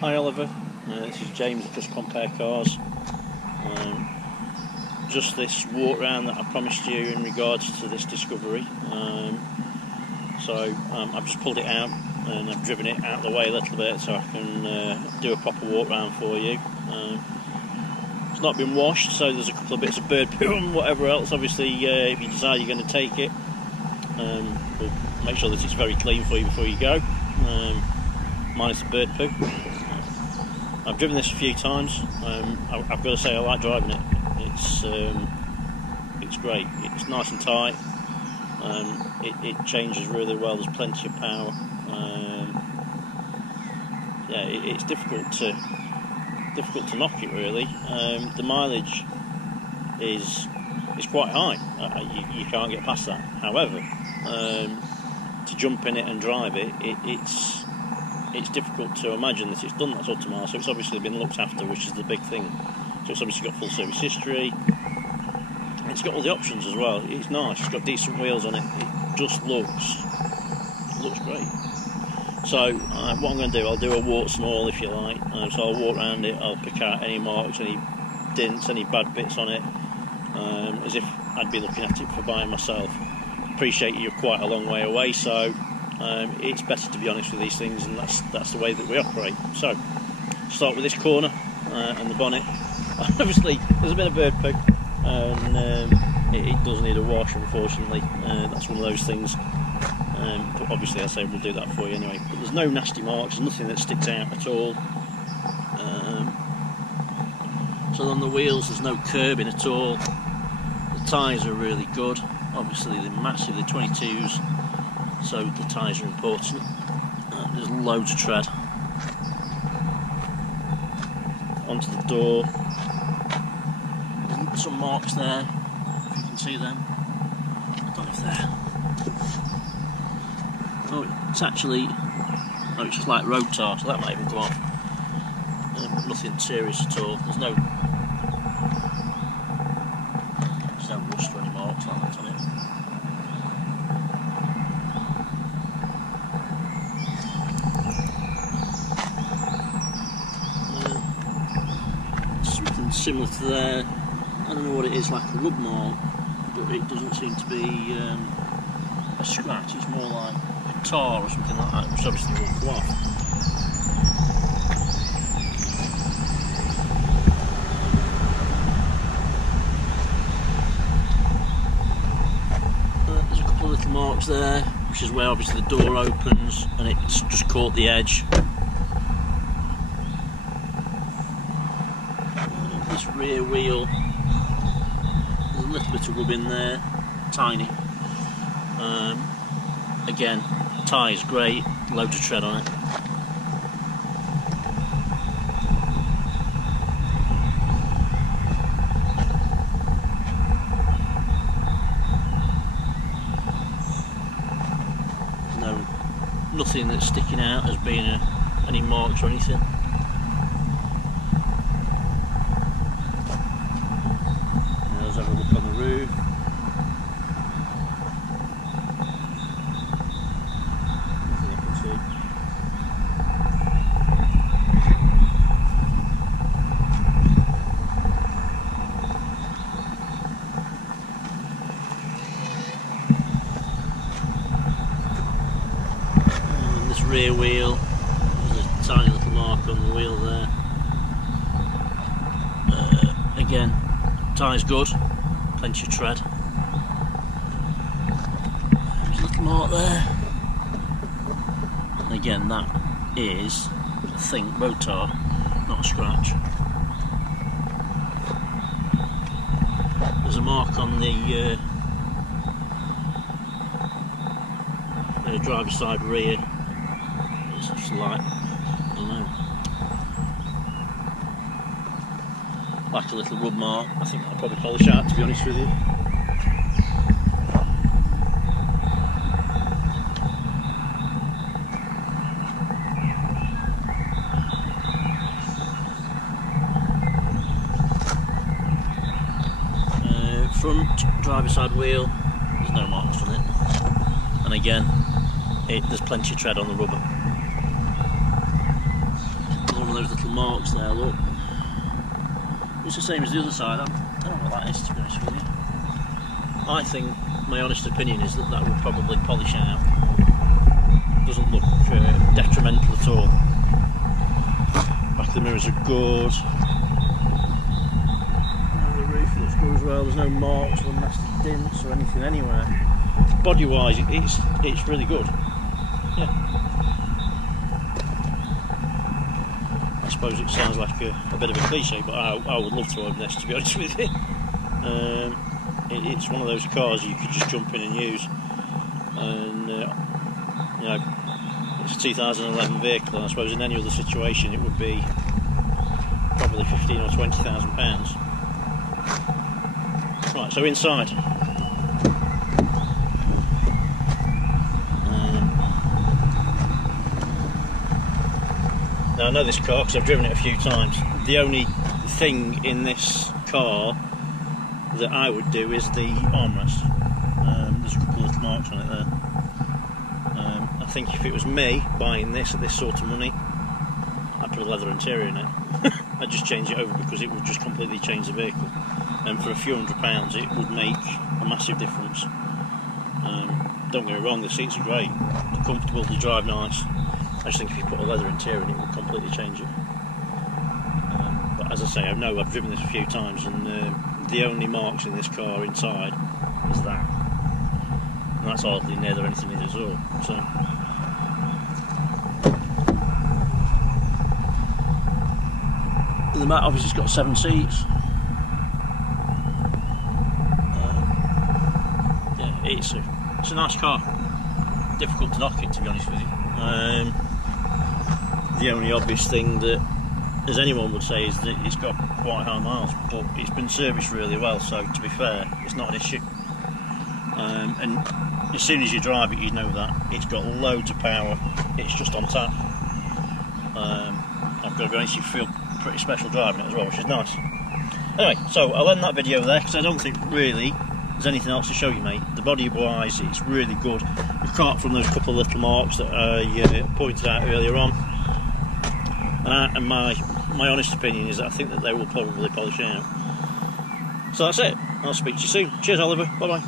Hi Oliver, this is James at Just Compare Cars. Just this walk round that I promised you in regards to this Discovery. I've just pulled it out and I've driven it out of the way a little bit so I can do a proper walk round for you. It's not been washed, so there's a couple of bits of bird poo and whatever else. Obviously, if you decide you're going to take it, we'll make sure that it's very clean for you before you go, minus the bird poo. I've driven this a few times. I've got to say I like driving it. It's great. It's nice and tight. It changes really well. There's plenty of power. It's difficult to knock it really. The mileage is quite high. You can't get past that. However, to jump in it and drive it, it's difficult to imagine that it's done that sort of mile, so it's obviously been looked after, which is the big thing. So it's obviously got full service history, it's got all the options as well. It's nice, it's got decent wheels on it, it just looks great. So what I'm going to do, I'll do a warts and all if you like. So I'll walk around it, I'll pick out any marks, any dents, any bad bits on it, as if I'd be looking at it for buying myself. Appreciate you're quite a long way away, so it's better to be honest with these things, and that's the way that we operate. So start with this corner and the bonnet. Obviously there's a bit of bird poo and it does need a wash, unfortunately. That's one of those things, but obviously I say we'll do that for you anyway. But there's no nasty marks, there's nothing that sticks out at all. So on the wheels there's no curbing at all. The tyres are really good, obviously they're massive, they're 22s, so the tyres are important. There's loads of tread. Onto the door. There's some marks there, if you can see them. I don't know if they're... Oh, it's actually... Oh, it's just like road tar, so that might even come off. Nothing serious at all. There's no rust or any marks like that on it. Something similar to there. I don't know what it is, like a rub mark, but it doesn't seem to be a scratch. It's more like a tar or something like that, which obviously will come off. There's a couple of little marks there, which is where obviously the door opens and it's just caught the edge. This rear wheel, there's a little bit of rub in there, tiny. Again, tyre's great, loads of tread on it. Nothing that's sticking out as being any marks or anything. Now let's have a look on the roof. Nothing I can see. Rear wheel, there's a tiny little mark on the wheel there. Again, tyre's good, plenty of tread. There's a little mark there. And again, that is, I think, road tar, not a scratch. There's a mark on the driver's side rear. It's just like, I don't know, like a little rub mark. I think I'll probably polish out, to be honest with you. Front driver's side wheel, there's no marks on it, and again there's plenty of tread on the rubber. those little marks there, look. It's the same as the other side. I don't know what that is, to be honest with you. I think, my honest opinion is that would probably polish out. Doesn't look detrimental at all. Back of the mirrors are good. And the roof looks good as well. There's no marks or nasty dents or anything anywhere. Body wise, it's really good. Yeah. I suppose it sounds like a bit of a cliche, but I would love to own this, to be honest with you. It's one of those cars you could just jump in and use, and you know, it's a 2011 vehicle, and I suppose in any other situation it would be probably 15 or 20,000 pounds. Right, so inside. Now I know this car because I've driven it a few times. The only thing in this car that I would do is the armrest. There's a couple of little marks on it there. I think if it was me buying this at this sort of money, I'd put a leather interior in it. I'd just change it over because it would just completely change the vehicle. And for a few £100 it would make a massive difference. Don't get me wrong, the seats are great, they're comfortable, they drive nice. I just think if you put a leather interior in it, would completely change it. But as I say, I know I've driven this a few times, and the only marks in this car inside is that. And that's hardly near anything in it at all. So. The mat obviously has got 7 seats. Yeah, it's a nice car. Difficult to knock it, to be honest with you. The only obvious thing that, as anyone would say, is that it's got quite high miles, but it's been serviced really well, so to be fair, it's not an issue. And as soon as you drive it, you know that. It's got loads of power, it's just on tap. I've got to be honest, you feel pretty special driving it as well, which is nice. Anyway, so I'll end that video there, because I don't think really there's anything else to show you, mate. The body wise, it's really good, apart from those couple of little marks that I pointed out earlier on. And my honest opinion is that I think that they will probably polish out. So that's it. I'll speak to you soon. Cheers, Oliver. Bye bye.